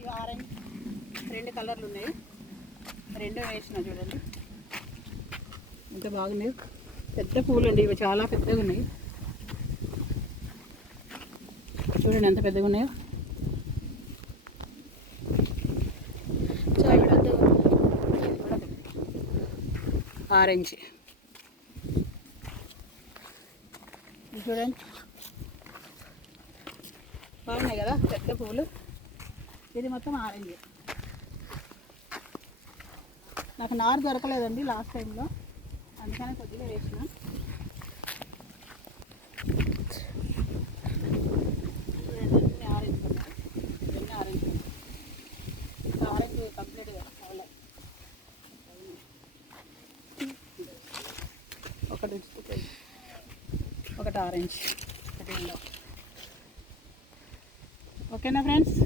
ఇవి ఆరెంజ్ రెండు కలర్లు ఉన్నాయి. రెండు వేసిన చూడండి. ఎంత బాగున్నాయి. పెద్ద పూలు అండి ఇవి చాలా పెద్దగా ఉన్నాయి. చూడండి ఎంత పెద్దగా ఉన్నాయో. ఆరెంజ్. చూడండి. బాగున్నాయి కదా పెద్ద పూలు. ఇది మొత్తం ఆరెంజ్. నాకు నారు దొరకలేదండి లాస్ట్ టైంలో. అందుకనే కొద్దిగా వేసిన. చూడండి, అన్ని ఆరెంజ్ ఆరెంజ్ ఆరెంజ్ కంప్లీట్గా అవ్వలే ఒకటి ఒకటి ఆరెంజ్. ఒకటి ఓకేనా ఫ్రెండ్స్?